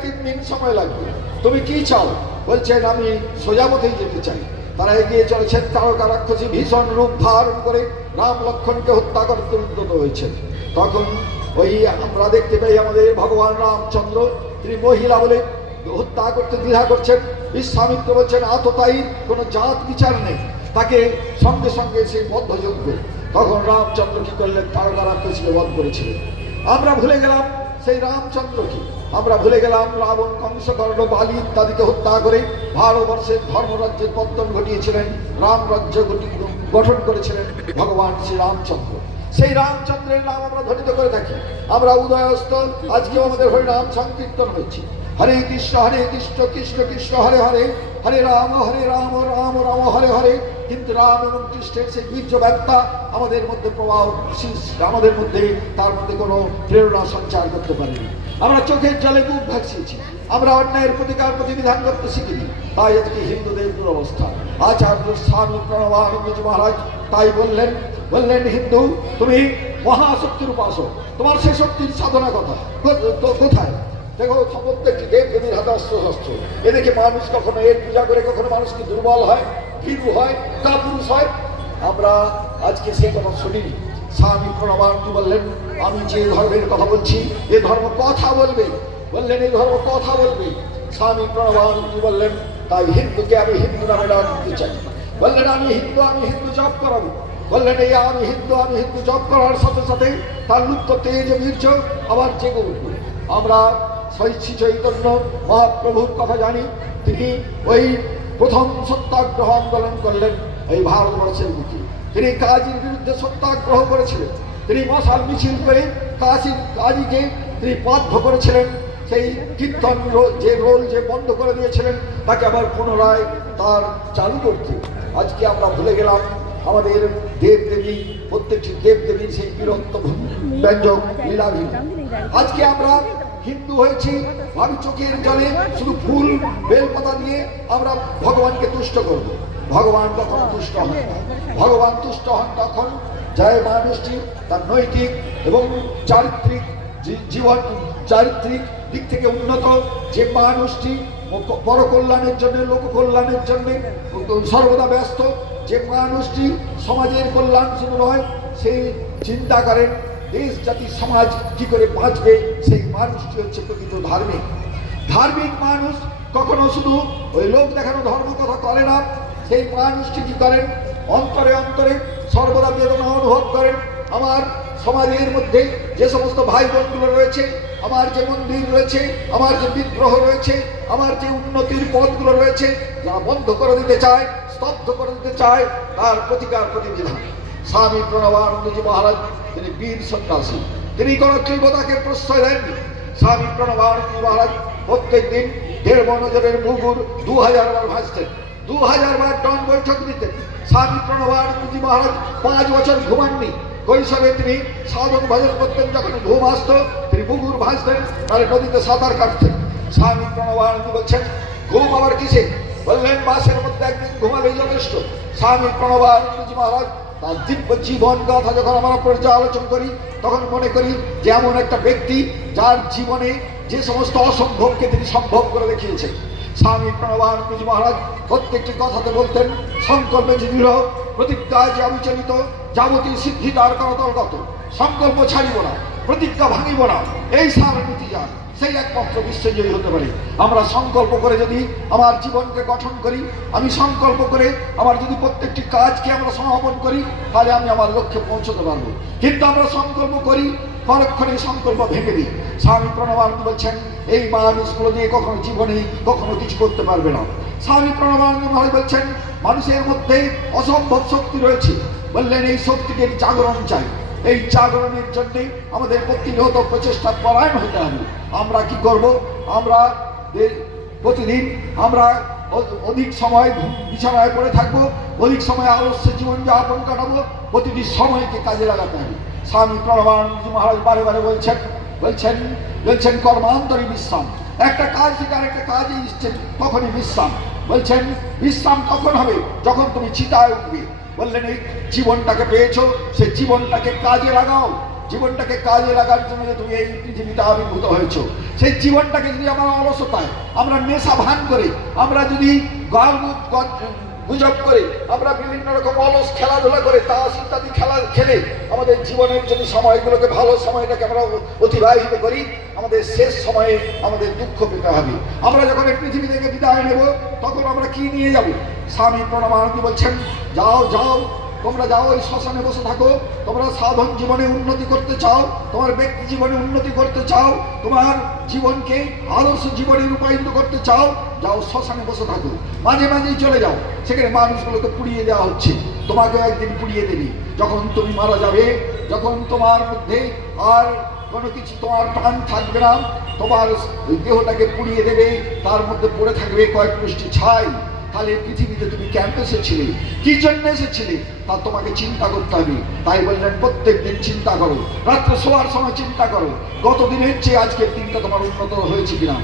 3 দিন সময় লাগবে, তুমি কি চাও? বলছেন আমি সোজা পথেই যেতে চাই। তারা এগিয়ে চলেছেন, তারকা রাক্ষসী ভীষণ রূপ ধারণ করে রাম লক্ষ্মণকে হত্যা করতে উদ্যত হয়েছেন। তখন ওই আমরা দেখতে পাই আমাদের ভগবান রামচন্দ্র, তিনি মহিলা বলে হত্যা করতে দ্বিধা করছেন। বিশ্বামিত্র বলছেন আততায়ী কোনো জাত বিচার নেই, তাকে সঙ্গে সঙ্গে সেই বদ্ধযোগ্য। তখন রামচন্দ্র কি করলেন? তারকা রাক্ষসীকে বধ করেছিলেন। আমরা ভুলে গেলাম সেই রামচন্দ্রকে, আমরা ভুলে গেলাম রাবণ, কংসকর্ণ, বালি ইত্যাদিকে হত্যা করে ভারতবর্ষের ধর্মরাজ্যের পত্তন ঘটিয়েছিলেন, রাম রাজ্য গঠন করেছিলেন ভগবান শ্রী রামচন্দ্র। সেই রামচন্দ্রের নাম আমরা ধ্বনিত করে থাকি। আমরা উদয়স্ত আজকেও আমাদের হরিনাম সংকীর্তন হচ্ছে, হরে কৃষ্ণ কৃষ্ণ কৃষ্ণ হরে হরে, হরে রাম রাম রাম হরে হরে। কিন্তু রাম এবং কৃষ্ণের সেই বীর্য ব্যাপ্তা আমাদের মধ্যে প্রভাব, আমাদের মধ্যে তার মধ্যে কোনো প্রেরণা সঞ্চার করতে পারেনি। আমরা চোখের জলে বুক ভাসিয়েছি, আমরা অন্যায়ের প্রতিকার প্রতিবিধান করতে শিখিনি। তাই আজকে হিন্দুদের দুরবস্থা। আচার্য স্বামী প্রণবানন্দজি মহারাজ তাই বললেন হিন্দু তুমি মহাশক্তির উপাসক, তোমার সেই শক্তির সাধনা কোথায়? দেখো প্রত্যেকটি দেব দেবীর হাতে অস্ত্র শস্ত্র, এদিকে মানুষ কখনো এর পূজা করে, কখনো মানুষ কি দুর্বল হয়, ভীরু হয়, কাপুরুষ হয়। আমরা আজকে সেই কথা শুনিনি। স্বামী প্রণবানন্দ বললেন আমি যে ধর্মের কথা বলছি এ ধর্ম কথা বলবে, বললেন এই ধর্ম কথা বলবে। স্বামী প্রণবানন্দ বললেন তাই হিন্দুকে আমি হিন্দু নামে ডাক দিতে চাই। বললেন আমি হিন্দু জপ করাবো। বললেন এই আমি হিন্দু জপ করার সাথে সাথে তার লুপ্ত তেজ বীর্য আবার জেগে উঠবে। আমরা শ্রী চৈতন্য মহাপ্রভুর কথা জানি, তিনি ওই প্রথম সত্যাগ্রহ আন্দোলন করলেন এই ভারতবর্ষের বুকে। তিনি কাজীর বিরুদ্ধে সত্যাগ্রহ করেছিলেন, তিনি মশাল মিছিল করে কাজীকে তিনি বাধ্য করেছিলেন সেই কীর্তন যে বন্ধ করে দিয়েছিলেন তাকে আবার পুনরায় তার চালু করতে। আজকে আমরা ভুলে গেলাম আমাদের দেবদেবী, প্রত্যেকটি দেবদেবীর সেই বিরক্ত ব্যঞ্জক লীলাভীর। আজকে আমরা হিন্দু হয়েছি, আমি চোখের জলে শুধু ফুল বেলপাতা দিয়ে আমরা ভগবানকে তুষ্ট করব। ভগবান কখনো তুষ্ট হন না। ভগবান তুষ্ট হন তখন যায় মানুষটি তার নৈতিক এবং চারিত্রিক দিক থেকে উন্নত, যে মানুষটি পরকল্যাণের জন্য, লোক কল্যাণের জন্য সর্বদা ব্যস্ত, যে মানুষটি সমাজের কল্যাণ শুধু নয় সেই চিন্তা করেন দেশ জাতি সমাজ কি করে বাঁচবে, সেই মানুষটি হচ্ছে প্রকৃত ধার্মিক মানুষ। কখনো শুধু ওই লোক দেখানো ধর্ম কথা করে না, সেই মানুষটি কি করেন অন্তরে অন্তরে সর্বদা বেদনা অনুভব করেন। আমার সমাজের মধ্যে যে সমস্ত ভাই বোনগুলো রয়েছে, আমার যে মন্দির রয়েছে, আমার যে বিগ্রহ রয়েছে, আমার যে উন্নতির পথগুলো রয়েছে, যারা বন্ধ করে দিতে চায়, স্তব্ধ করে দিতে চায়, তার প্রতিকার প্রতিবিধান। স্বামী প্রণবানন্দজি মহারাজ তিনি বীর সন্ন্যাসী, তিনি কোনো তীব্রতাকে প্রশ্রয় দেননি। স্বামী প্রণবানন্দজি মহারাজ প্রত্যেক দিন 1.5 মনোজনের মুগুর 2000 বার ভাসতেন, 2000 বার টন বৈঠক দিতেন। স্বামী প্রণবানন্দজি মহারাজ 5 বছর ঘুমাননি। কৈশোরে তিনি সাধন ভজন করতেন, যখন ঘুম আসত তিনি মুগুর ভাসতেন, তাহলে নদীতে সাঁতার কাটতেন। স্বামী প্রণবানন্দ বলছেন ঘুম আবার কিসে? বললেন মাসের মধ্যে একদিন ঘুমালেই যথেষ্ট। স্বামী প্রণবানন্দজি মহারাজ তার দিব্য জীবন কথা যখন আমরা পর্যালোচনা করি তখন মনে করি যে এমন একটা ব্যক্তি যার জীবনে যে সমস্ত অসম্ভবকে তিনি সম্ভব করে দেখিয়েছেন। স্বামী প্রণবানন্দজি মহারাজ প্রত্যেকটি কথাতে বলতেন সংকল্পে দৃঢ়, প্রতিজ্ঞায় যে অবিচলিত, যাবতীয় সিদ্ধি তার করতলগত, সংকল্প ছাড়িব না, প্রতিজ্ঞা ভাঙিব না, এই সার নীতি যান, সেই একমাত্র বিশ্বজয়ী হতে পারে। আমরা সংকল্প করে যদি আমার জীবনকে গঠন করি, আমি সংকল্প করে আমার যদি প্রত্যেকটি কাজকে আমরা সমাপন করি, তাহলে আমি আমার লক্ষ্যে পৌঁছতে পারবো। কিন্তু আমরা সংকল্প করি, পরক্ষণে সংকল্প ভেঙে দিই। স্বামী প্রণবানন্দ বলছেন এই মানুষগুলো দিয়ে কখনো জীবনে কখনো কিছু করতে পারবে না। স্বামী প্রণবানন্দ মহারাজ বলছেন মানুষের মধ্যে অসম্ভব শক্তি রয়েছে। বললেন এই শক্তিকে জাগরণ চাই, এই জাগরণের জন্য আমাদের প্রতিনিয়ত প্রচেষ্টা পরায়ণ হতে হবে। আমরা কি করব? আমরা প্রতিদিন আমরা অধিক সময় বিছানায় পড়ে থাকবো, অধিক সময় আলস্য জীবনযাপন কাটাবো, প্রতিটি সময়কে কাজে লাগাতে হবে। স্বামী প্রণবানন্দজি মহারাজ বারে বারে বলছেন কর্মান্তরী বিশ্রাম। একটা কাজ থেকে আরেকটা কাজে ইচ্ছেন তখনই বিশ্রাম। বলছেন বিশ্রাম কখন হবে? যখন তুমি চিতায় উঠবে। বললেন এই জীবনটাকে পেয়েছো, সেই জীবনটাকে কাজে লাগাও। জীবনটাকে কাজে লাগার জন্য যে তুমি এই পৃথিবীতে আবির্ভূত হয়েছ, সেই জীবনটাকে যদি আমরা অলসতায়, আমরা নেশা ভান করে, আমরা যদি গুজব করে, আমরা বিভিন্ন রকম অলস খেলাধুলা করে, তাস ইত্যাদি খেলা খেলে আমাদের জীবনের যদি সময়গুলোকে, ভালো সময়টাকে আমরা অতিবাহিত করি, আমাদের শেষ সময়ে আমাদের দুঃখ পেতে হবে। আমরা যখন এই পৃথিবী থেকে বিদায় নেব, তখন আমরা কি নিয়ে যাব? স্বামী প্রণবানন্দী বলছেন, যাও যাও, তোমরা যাও, ওই শ্মশানে বসে থাকো। তোমরা সাধন জীবনে উন্নতি করতে চাও, তোমার ব্যক্তি জীবনে উন্নতি করতে চাও, তোমার জীবনকে আদর্শ জীবনে রূপায়িত করতে চাও, যাও শ্মশানে বসে থাকো। মাঝে মাঝেই চলে যাও, সেখানে মানুষগুলোকে পুড়িয়ে দেওয়া হচ্ছে, তোমাকেও একদিন পুড়িয়ে দেবে। যখন তুমি মারা যাবে, যখন তোমার মধ্যে আর কোনো কিছু, তোমার প্রাণ থাকবে না, তোমার দেহটাকে পুড়িয়ে দেবে, তার মধ্যে পড়ে থাকবে কয়েক মুষ্টি ছাই। তাহলে পৃথিবীতে তুমি কেন এসেছিলে, কি জন্য এসেছিলে, তা তোমাকে চিন্তা করতে হবে। তাই বললেন প্রত্যেক দিন চিন্তা করো, রাত্রে শোয়ার সময় চিন্তা করো, গত দিনের চেয়ে আজকের দিনটা তোমার উন্নত হয়েছে কিনা।